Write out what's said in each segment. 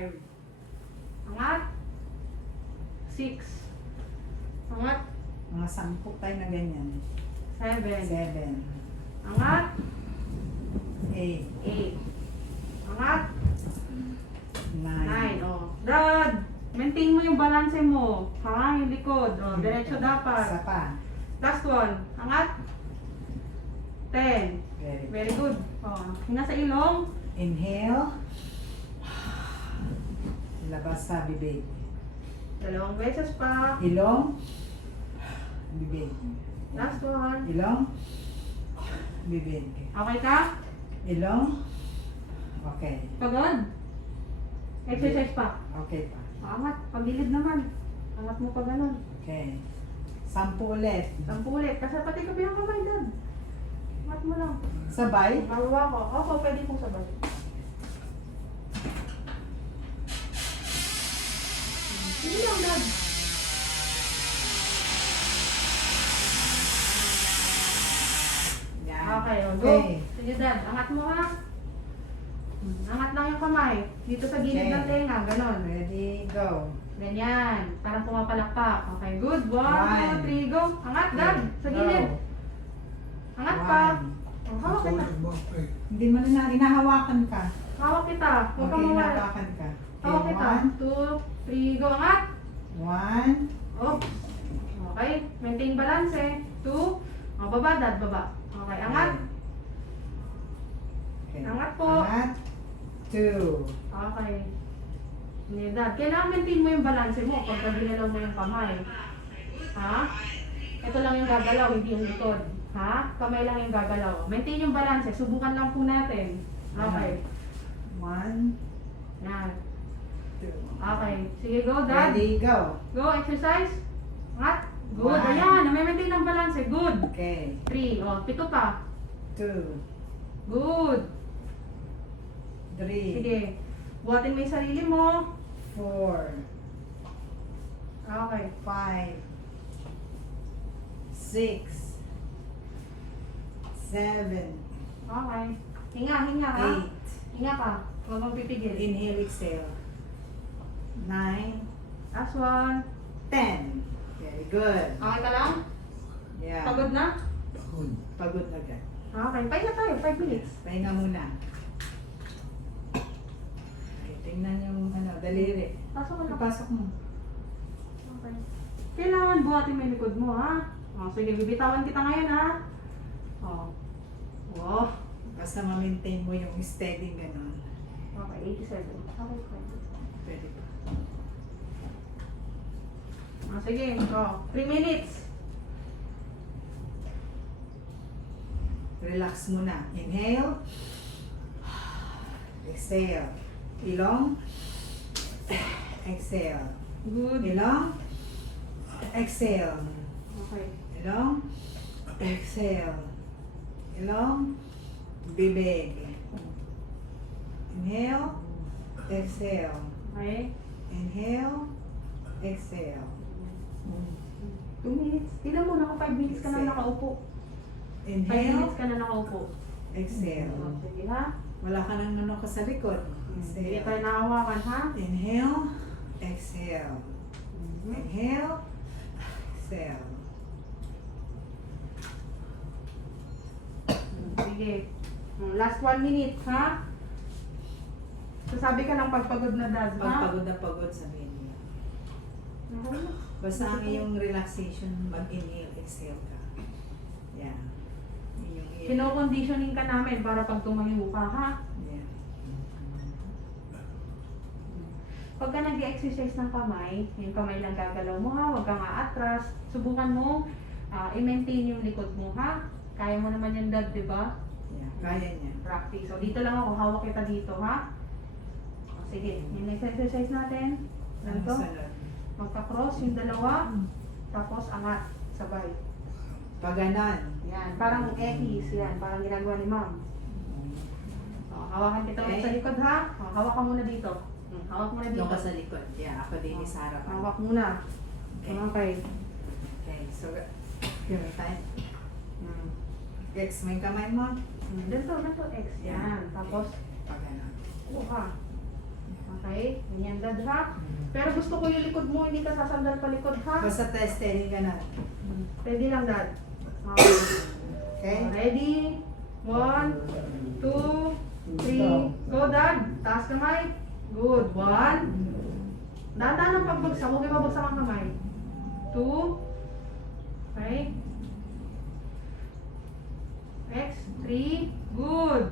5. Angat. 6. Angat. Mga 10 tayo na ganyan. 7. 7, Angat. 8, 8. Angat. 9. 9. Oh. Dad, maintain mo yung balance mo. Ha? Yung likod. Oh, diretso Isa dapat. pa. Last one. Angat. 10. Very good. Very good. Oh, hinga sa ilong. Inhale. Labas sa bibig. 2 beses pa. Ilong. Bibig. Last one. Ilong. Bibig. Okay ka? Ilong. Okay. Pagod? Exercise pa. Okay pa. Angat. Pagilid naman. Angat mo pa ganun. Okay. 10 ulit. 10 ulit. Kasi pati ka yung kamay, Dad. Angat mo lang. Sabay. Bawa ko. Opo, pwede pong sabay. Sige lang, Dad. Yan. Okay, o, go. Okay. Sige, Dad. Angat mo ha. Angat lang yung kamay. Dito sa gilid Okay. ng tenga. Ganon. Ready, go. Ganyan. Parang pumapalakpak. Okay, good. 1, 2, One. 3, go. Angat, Dad. Sa Go. gilid. Angat pa. One. Oh, hawak kita. Hindi mo na inahawakan ka. Hawak kita. Huwag Okay, kang mawala. inahawakan ka. Hawak kita. 1, 2, 3, go. Angat. 1. Oh. Okay. Maintain balance eh. 2. Oh, baba, Dad. Baba. Okay, angat. Okay. Angat po. Angat. 2. Okay. Hindi, Dad. Kailangan maintain mo yung balance mo pagka ginalaw mo yung kamay. Ha? Ito lang yung gagalaw, hindi yung likod. Ha? Kamay lang yung gagalaw. Maintain yung balance. Subukan lang po natin. Okay. 1, Yan. 2. Okay. Sige, go, Dad. Ready, go. Go, exercise. Angat. Good. One. Ayan. May-maintain ang balance. Good. Okay. 3. Oh, 7 pa. 2, Good. 3, Sige. Buhatin mo yung sarili mo. 4, Okay. 5, 6, 7, Okay. Hinga, hinga ha. 8. Hinga ka. Huwag mong pipigil. Inhale, exhale. 9, Last one. 10. Very good. Okay ka lang? Yeah. Pagod na? Pagod na ka. Okay. Pahinga tayo. 5 minutes. Pahinga muna. Okay, tingnan yung daliri. Pasok mo na. Ipasok mo. Okay. Kailangan buhatin mo yung likod mo ha. O, sige. Bibitawan kita ngayon ha. O. Oh. Basta ma-maintain mo yung steady ganun. Okay. 87. Okay. Fine. Pwede pa. O, sige. O. 3 minutes. Relax muna. Inhale. Exhale. Ilong. Exhale. Good. Ilong. Exhale. Okay. Ilong. Exhale. Ilong. Bibig. Inhale. Exhale. Okay. Inhale. Exhale. 2 minutes. Tignan mo, naka 5 minutes ka na nakaupo. 5 Inhale. minutes ka na nakaupo. Exhale. O, sige ha. Wala ka nang ka sa likod. Hindi Exhale. tayo nakawakan ha. Inhale. Exhale. Inhale. Exhale. Sige. Last 1 minute, ha? Sasabi ka lang pagpagod na, Dad, Pag ha? pagod na pagod, sabihin niya. Okay na. Basta ang iyong relaxation, mag-inhale, exhale ka. Yeah. Yun yung Kino-conditioning ka namin para pag tumayo ka, ha? Yeah. Pagka nag-exercise ng kamay, yung kamay lang gagalaw mo, ha? Huwag kang aatras. Subukan mo, i-maintain yung likod mo, ha? Kaya mo naman yung, Dad, di ba? Yeah. Kaya niya. Practice. So, dito lang ako. Hawak kita dito, ha? O, sige. Yung next exercise natin. Ano Ganito. sunod? Magka-cross yung dalawa. Tapos, angat. Sabay. Pag ganon. Yan. Parang X. Yan. Parang ginagawa ni Ma'am. O, hawakan kita ulit Okay. sa likod, ha? O, hawak ka muna dito. Hawak muna dito. Doon ka sa likod. Yeah, ako din sa harap. Hawak muna. Okay. Okay. Okay, so, give me time. Hmm. X mo yung kamay mo. Ganito, ganito, X. Yan. Tapos, Pag ganon. kuha. Okay? Ganyan, dad, ha? Pero gusto ko yung likod mo, hindi ka sasandal pa likod, ha? Basta testing ka na. Pwede lang, dad. Okay. Okay? Ready? 1, 2, 3. Go, dad. Taas kamay. Good. 1. Dahan-dahan ang pagbagsak. Huwag kayo mabagsak ang kamay. 2. Okay. X. 3. Good.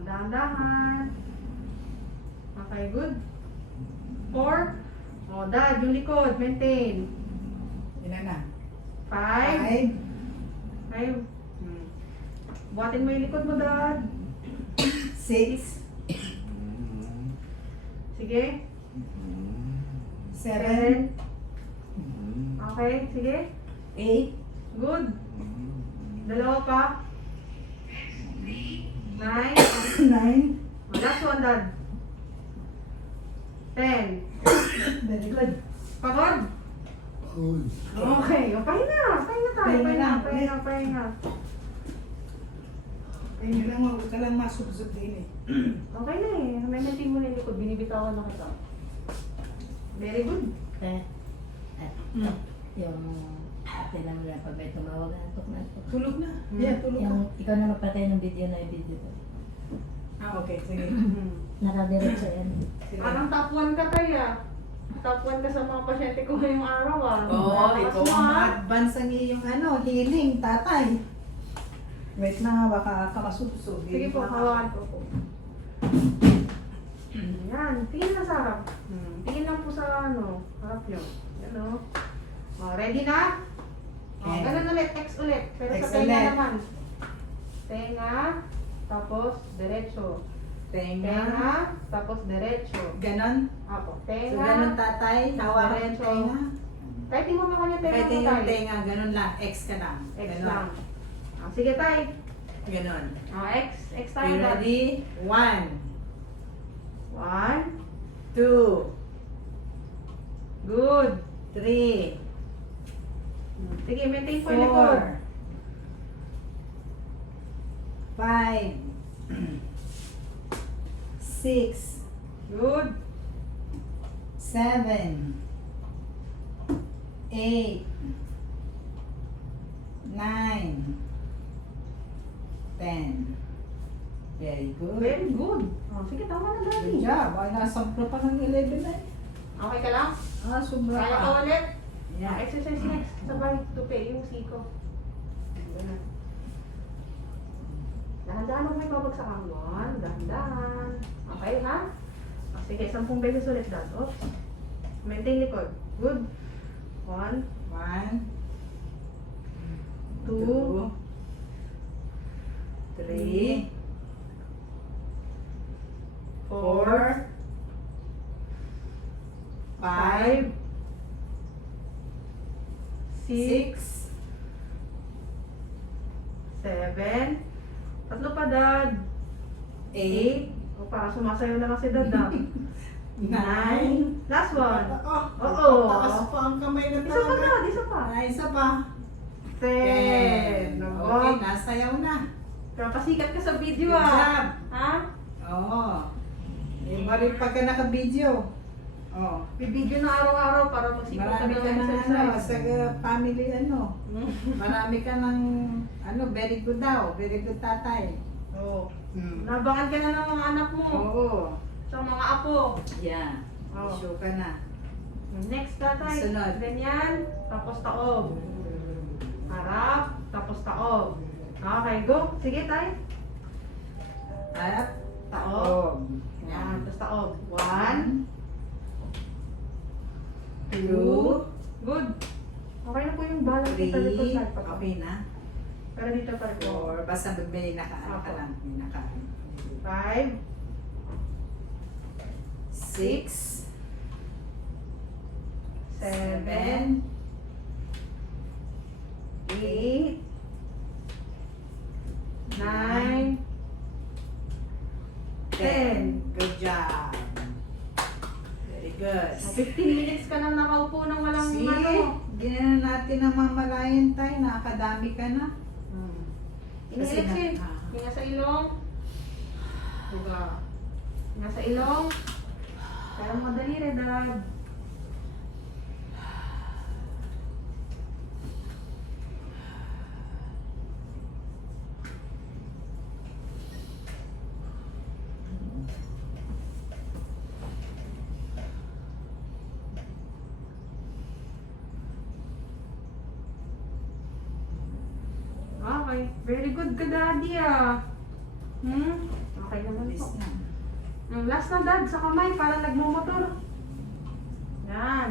Dahan-dahan. Okay, good. 4. O, dad, yung likod. Maintain. Ilan na? 5. 5, 5. Buhatin mo yung likod mo, dad. 6, Sige. 7, 7. Okay, sige. 8, Good. Dalawa pa. 9. 9. Last one, dad. 10. Very good. Pagod? Okay. O, pahinga. Pahinga tayo. Pahinga Pahinga, lang. pahinga, pahinga. Ayun lang, huwag ka lang masubsub din eh. Okay na eh. May maintain mo na yung likod. Binibitawan na kita. Very good. Yung ate lang nila pag may tumawag, antok na antok. Tulog na. Yeah, tulog na. Yung ikaw na magpatay ng video na yung video to. Okay, sige. Nakadiretso yan. Sige. Parang top 1 ka tayo ah. Top 1 ka sa mga pasyente ko ngayong araw ah. Oo, Lakas ikaw mo, ang ah. advance ang iyong healing, tatay. Wait na, baka kamasubsub. Sige po, hawakan ko po. Yan, tingin na sa harap. Tingin lang po sa harap nyo. Yan o. O, ready na? O, Okay. ganun ulit, X ulit. Pero X sa tenga ulit. naman. Tenga, tapos diretso. Tenga. Tenga, tapos diretso. Ganon. Apo, So, tenga. ganon tatay, hawakan yung Diretso. tenga. Kahit di mo makanya tenga Pwede mo yung tayo. tenga, ganon lang. X ka lang. X Ganon. lang. O, sige tayo. Ganon. O, X. X tayo. You dad. ready? 1, 1. 2, Good. 3, Sige, maintain po yung likod. 4, 5, 6, Good. 7, 8, 9, 10. Very good. Very good. Oh, sige, tama na Good dati. job. Ay, nasamplo pa ng 11 na eh. Okay ka lang? Ah, sobra Kaya ka pa. ulit? Yeah. Exercise next. Sabay, tupi, yung siko. Ganun. Dahan-dahan mo may babagsak ang 1. Dahan-dahan. Okay, ha? O, sige, 10 beses ulit dad. Oops. Maintain likod. Good. 1, 1, 2, 3, 4, 5, 6, 7, tatlo pa dad. 8, 8, o para sumasayaw na lang si dad na. 9. 9, last one. Oo. Taas pa ang kamay na Isa pa talaga. dad, isa pa. Ah, isa pa. 10. 10. Okay, nasayaw na. Pero pasikat ka sa video Good ah. job. Ha? Oo. Iba rin pagka naka-video. Oo. Bibidyo na araw-araw para magsikat ka Marami ng ka ng exercise. sa family Marami ka ng very good daw. Very good tatay. Oo. Hmm. Nabangan ka na ng mga anak mo. Oo. Sa mga apo. Yeah. Oo. Show ka na. Next tatay. Sunod. Ganyan. Tapos taob. Harap. Tapos taob. Okay, go. Sige tay. At Taob. Yan. Yan. Tapos taob. 1, 2. 2, Good. Okay na po yung balance 3, sa likod side pa. okay na. Pero dito pa rin. 4, basta may nakaano ka Opo. lang. May nakaano. 5, 6, 7, 8, 9, 10. Good job. Very good. 15 minutes ka nang nakaupo ng walang See? ano. Ginawa natin ang mamalayan tayo. Nakakadami ka na. Kasi Inhale, na- hinga sa ilong. Diba? Hinga sa ilong. Kaya madali rin, Dad. Okay. Very good ka, Daddy, ah. Okay naman po. Alis na. Yung last na, Dad, sa kamay, para nagmumotor. Yan.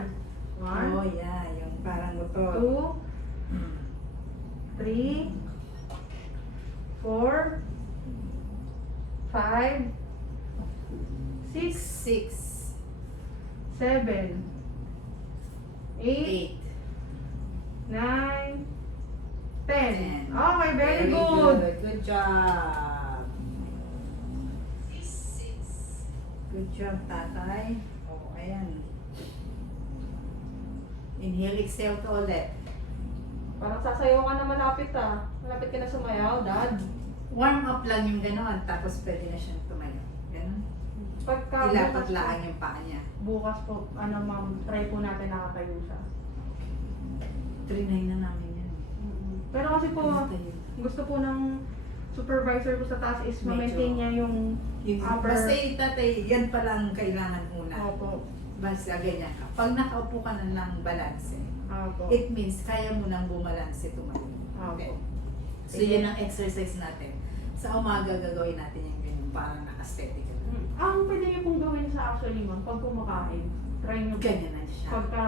Oh, 1, yeah. Yung parang motor. 2, 3, 4, 5, 6, 6, 7, 8, 8, 9, 10. 10. Okay, very good. Good job. Good job, tatay. Oh, ayan. Inhale, exhale ka ulit. Parang sasayaw ka na malapit, ah. Malapit ka na sumayaw, Dad. Warm up lang yung gano'n, tapos pwede na siyang tumayo. Ganon. Pagka Ilapat bukas lang po- yung paa niya. Bukas po, ma'am, try po natin nakatayo siya. Trinay na namin yan. Pero kasi po, Tayo. gusto po ng supervisor ko sa taas is Medyo- ma-maintain niya yung Yung, upper... basta tatay, yan palang kailangan una. Opo. Basta ganyan ka. Pag nakaupo ka na ng balanse, Opo. it means kaya mo nang bumalanse tumayo. Opo. So yan ang exercise natin. Sa umaga gagawin natin yung ganyan, parang naka-steady ka na. Ang pwede niyo pong gawin sa actually, ma'am, pag kumakain, try niyo po. Ganyan na siya. Pagka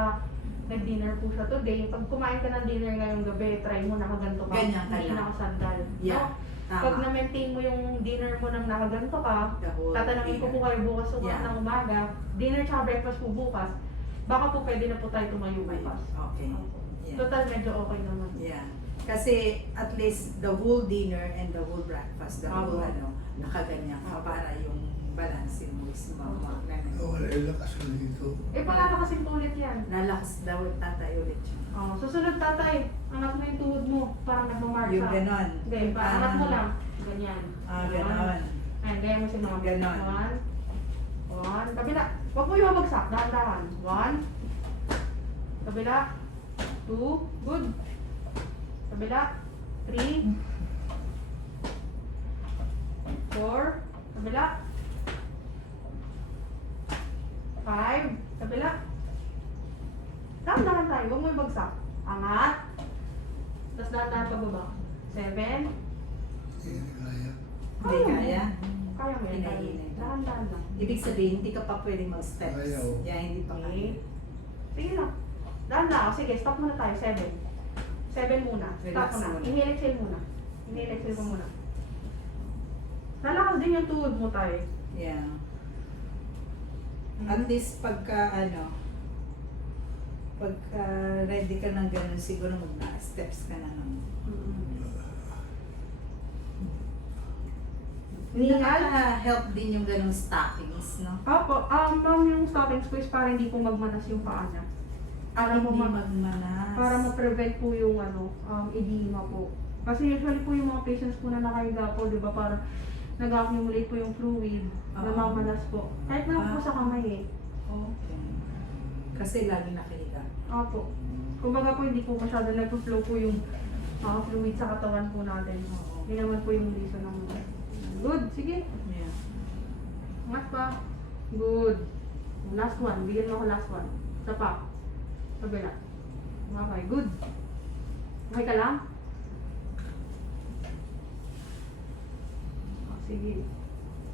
nag-dinner po siya today, pag kumain ka ng dinner ngayong gabi, try mo nakaganto ka. Ganyan ka Hindi lang. nakasandal. Yeah, No? Pag tama. na-maintain mo yung dinner mo nang nakaganto ka, The whole tatanungin ko po dinner. kayo bukas Yeah. ng umaga, dinner tsaka breakfast po bukas, baka po pwede na po tayo tumayo bukas. Okay. Opo. Yeah. Total, medyo okay naman. Yeah. Kasi at least the whole dinner and the whole breakfast, the whole Opo. nakaganyan ka para yung balance mo is Wala yung lakas ko dito. Eh, palalakasin po ulit yan. Lalakas daw at tatay ulit siya. Oh, susunod tatay, angat mo yung tuhod mo, parang nagmamark Yung ka. ganon. Hindi, angat mo lang. Ganyan. Ganon. Ayan, gaya mo si mama. Ganon. 1. Kabila. Huwag mo yung mabagsak. Dahan-dahan. 1. Kabila. 2. Good. Kabila. 3. 4. Kabila. 5. Kabila. Dahan-dahan tayo. Huwag mo yung bagsak. Angat. Tapos dahan-dahan pababa. 7. Hindi kaya. Hindi kaya. Kaya mo yan. Hinahinay. Dahan-dahan lang. Ibig sabihin, hindi ka pa pwedeng mag-steps. Kaya, oh. Yeah, hindi pa kaya. Sige lang. Dahan-dahan. Sige, stop muna tayo. 7. 7 muna. Stop Relax muna. muna. Inhale, exhale muna. Inhale, exhale ko muna. Lalakas din yung tuhod mo tayo. Yeah. At least pagka pagka ready ka ng ganun, siguro mag-steps ka na nun. Nakaka-help din yung ganung stockings, no? Opo, ma'am, yung stockings ko is para hindi po magmanas yung paa niya. Para po Hindi ma- magmanas. para ma-prevent po yung edema po. Kasi usually po yung mga patients po na nakahiga po, di ba, parang nag-accumulate po yung fluid, Oo. namamalas po. Kahit na po sa kamay eh. Okay. Kasi lagi nakahiga. Opo. Kumbaga po hindi po masyado nag-flow po yung fluid sa katawan po natin. Oo. Yun naman po yung reason ng... Good, sige. Yeah. Angat pa. Good. Last one. Bigyan mo ako last one. Isa pa. Kabila. Okay, good. Okay ka lang? Sige.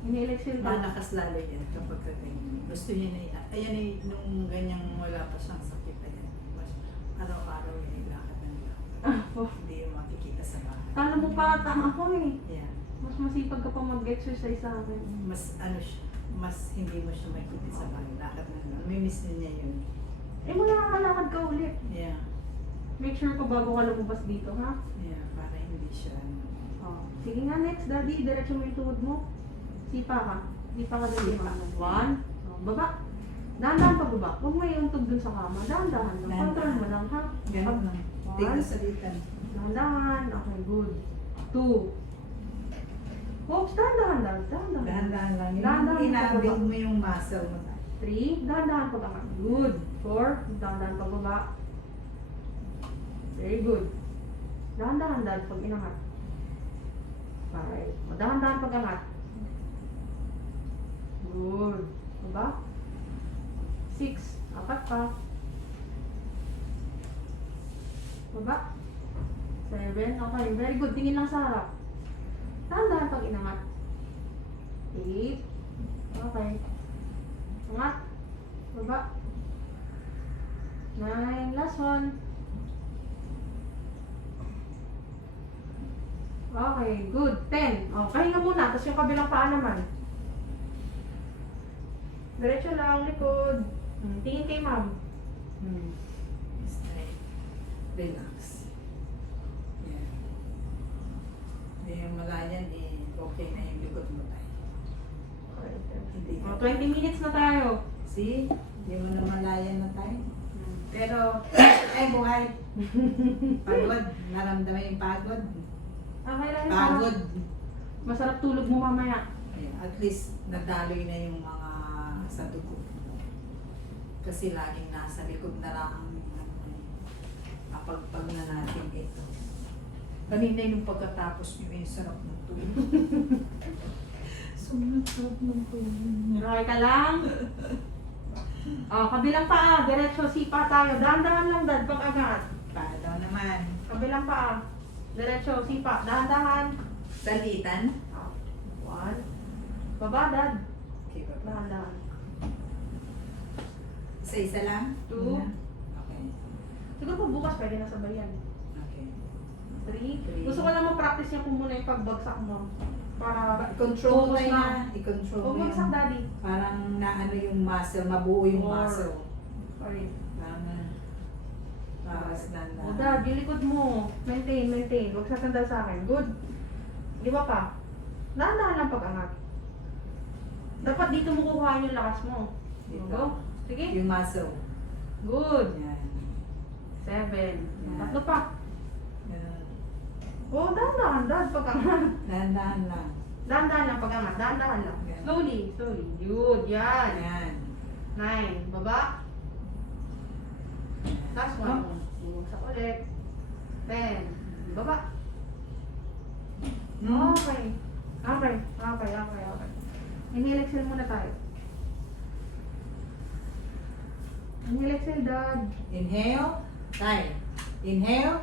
Inhale-exhale ka. Malakas lalo yan kapag ganyan. Gusto niya na, ayan eh, nung ganyang wala pa siyang sakit na yan. Mas araw-araw yan ilakad ng lakad. Oh. Hindi yung makikita sa bahay. Kala mo pa tama ko eh. Yeah. Mas masipag ka pa mag-exercise sa akin. Mas mas hindi mo siya makikita sa bahay. Lakad na lang. May miss niya yun. Eh, makakalakad ka ulit. Yeah. Make sure ko bago ka lumabas dito, ha? Yeah, para hindi siya Oh. Sige nga, next, daddy. Diretso mo yung tuhod mo. Sipa ka. Sipa ka dun. Sipa. 1. Oh, baba. Dahan-dahan pa baba. Huwag mo iuntog dun sa kama. Dahan-dahan lang. Dahan-dahan. Control mo lang, ha? Ganun lang. Tignan sa litan. Dahan-dahan. Okay, good. 2. Oops, dahan-dahan lang. Dahan-dahan. Dahan-dahan lang. Dahan-dahan Yung pa ina-build baba. mo yung muscle mo. 3, dahan-dahan pagangat. Good. 4, dahan-dahan pababa. Very good. Dahan-dahan dad pag inangat. 5, dahan-dahan pagangat. Good. Diba? 6, apat pa. Baba. 7, okay. Very good. Tingin lang sa harap. Dahan-dahan pag inangat. 8, okay. Angat. Baba. 9, last one. Okay, good. 10. Oh, pahinga muna. Tapos yung kabilang paa naman. Diretso lang, likod. Tingin kay ma'am. Straight. Relax. Yan. Hindi yung malayan, okay na yung likod mo tayo. Hindi Oh, ka. 20 minutes na tayo. See? Hindi mo na malayan na tayo. Pero, ay buhay. Pagod. Naramdaman yung pagod. Okay lang. Pagod. Masarap tulog mo mamaya. Ayun, at least nadaloy na yung mga sa dugo. Kasi laging nasa likod na lang ang napagpag na natin ito. Kanina yung pagkatapos nyo yung sarap ng tulog. Sarap ng tulog. Okay ka lang? Oh, kabilang paa. Diretso, sipa tayo. Dahan-dahan lang dad pag agad. Paano naman? Kabilang paa. Diretso, sipa. Dahan-dahan. Salitan? 1. Baba dad. Okay, baba. Dahan-dahan. Isa-isa lang? 2. Okay. Siguro po bukas pwede na sabayan. Okay. 3. Gusto ko lang ma-practice niya kung muna yung pagbagsak mo. Para Control focus mo na. I-control mo Bumagsak yung, daddy. parang naano yung muscle, mabuo yung 4. muscle. Sorry. Para sa O dad, yung likod mo. Maintain. Huwag sasandal sa akin. Good. Iba pa. Dahan-dahan lang pag-angat. Dapat dito mo kukuhain yung lakas mo. Dito. Go. Sige. Yung muscle. Good. Yan. 7. Yan. Tatlo pa. Yan. O, dahan-dahan, dad, pag-angat. Dahan-dahan lang. Dahan-dahan lang pag-angat. Dahan-dahan lang. Yan. Slowly. Good. Yan. Yan. 9. Baba. Last one. Bumagsak ulit. 10. Baba. Okay. Okay. Inhale, exhale muna tayo. Inhale, exhale, dad. Inhale. Tayo. Inhale.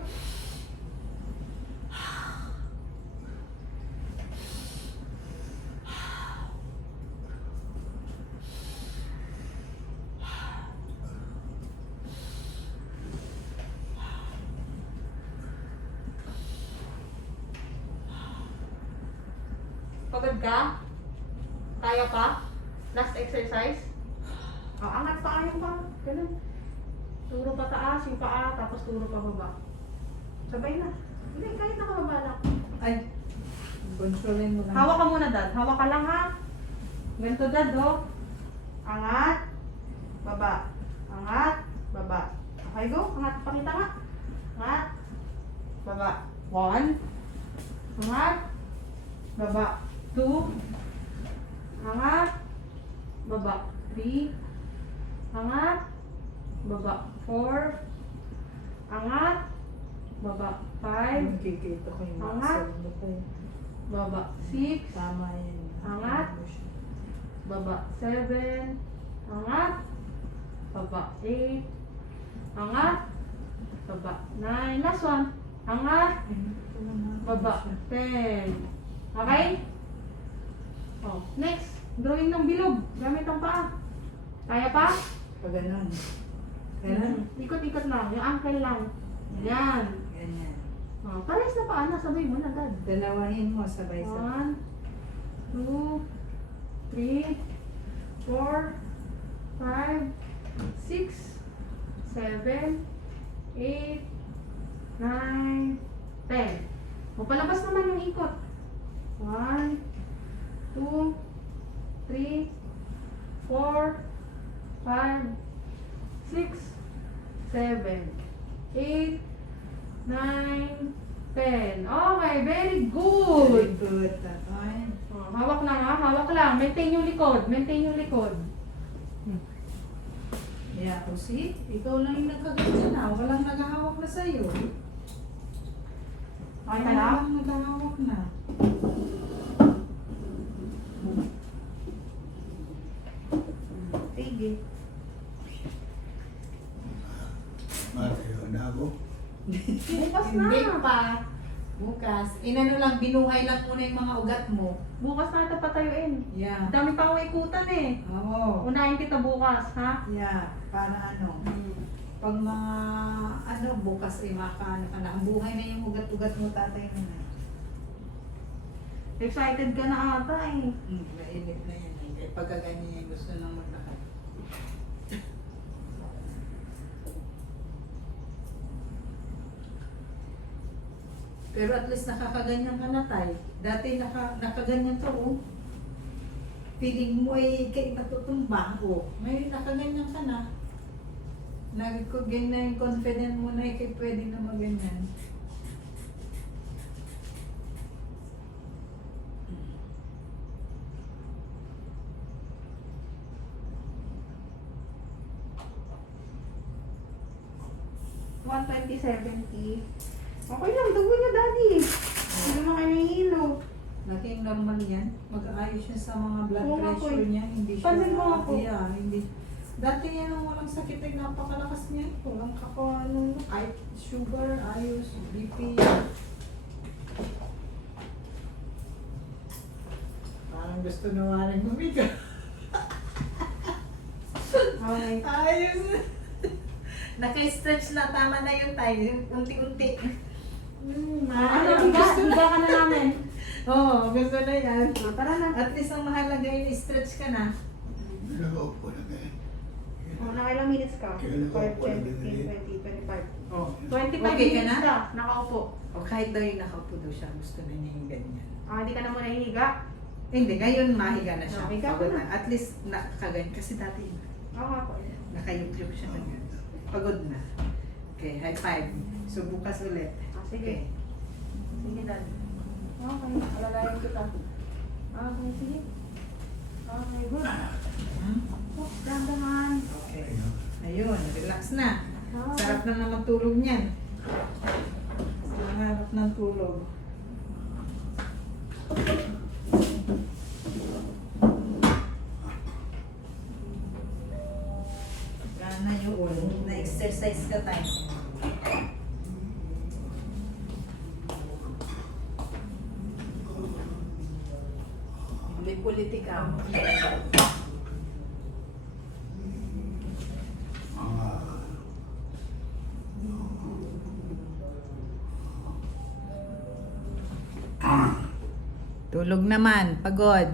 Pagod ka? Kaya pa? Last exercise? O, angat pa ayaw pa. Ganun. Turo pa taas, yung paa, tapos turo pa baba. Sabay na. Hindi, kahit nakababa lang. Ay. Controlin mo lang. Hawak ka muna, dad. Hawak ka lang, ha? Ganito, dad, oh. Angat. Baba. Angat. Baba. Okay, go. Angat. Pakita nga. Angat. Baba. 1. Angat. Baba. 2. Angat. Baba. 3. Angat. Baba. 4. Angat. Baba. 5. Nakikita ko yung Angat. muscle mo tayo. Baba. 6. Tama yan. Angat. Baba 7. Angat. Baba 8. Angat. Baba 9. Last one. Angat. Baba 10. Okay? Oh, next. Drawing ng bilog. Gamit ang paa. Kaya pa? Pag ganun. Ganun. Ikot-ikot lang. Yung ankle lang. Yan. Ganyan. Oh, pares na paa na. Sabay mo na, dad. Dalawahin mo sabay-sabay. 1, 2, 3, 4, 5, 6, 7, 8, 9, 10. O, palabas naman yung ikot. 1, 2, 3, 4, 5, 6, 7, 8, 9, 10. Okay, very good. Very good. Tatoy. Oh, hawak lang ha, hawak lang. Maintain yung likod, maintain yung likod. Yeah, o see? Ikaw lang yung nagkaganyan na. Walang naghahawak na sa'yo. Okay ka lang? Walang naghahawak na. Sige. Matayo na ako. Bukas na. Hindi pa. Bukas. Inano lang, binuhay lang muna yung mga ugat mo. Bukas na ito patayuin. Yeah. Dami pa akong ikutan eh. Oo. Unahin kita bukas, ha? Yeah. Para ano. Pag mga ano, bukas ay makaano ka na. Ang buhay na yung ugat-ugat mo, tatay mo na. Excited ka na ata eh. Mainit na yan. Eh, pagka ganyan yung gusto nang maglakad. Pero at least nakakaganyan ka na, tay. Dati nakaganyan to, oh. Feeling mo ay kay matutumba, oh. Ngayon nakaganyan ka na. Nag-gain na yung confident mo na kay pwede na maganyan. Okay lang, dugo niya daddy. Hindi naman kayo nahihilo. Naging normal yan. Mag-aayos siya sa mga blood Oo nga po pressure eh. niya. Hindi siya Pansin ko nga po. Yeah, hindi. Dati yan ang walang sakit ay napakalakas niya. Walang ano, kahit sugar, ayos, BP. Parang gusto na walang humiga. Okay. Ayos. Naka-stretch na, tama na yun tayo. Unti-unti. Ano, higa ka na namin. Oo, gusto na yan. Tara na. At least ang mahalaga yun, stretch ka na. Nakaupo na kayo. Nakailang minutes ka? 5, Kailan ako 10, pwede 15, 20, 25. Oh. 25 Okay ka minutes na? ka. Nakaupo. O kahit daw yung nakaupo daw siya, gusto na niya yung ganyan. Hindi ka na muna hihiga. Hindi, ngayon mahiga na siya. Mahiga ka Pagod na. na. At least nakaganyan. Kasi dati Oo ako. nakayup-yup siya na ganyan. Pagod na. Okay, high five. So bukas ulit. Sige. Sige dad. Okay, alalayan kita. Okay, sige. Okay, good. Oh, dahan-dahan. Okay. Ayun, relax na. Okay. Sarap na naman tulog niyan. Sarap ng tulog. Na yun, na-exercise ka tayo. Hindi politika. Tulog naman, pagod.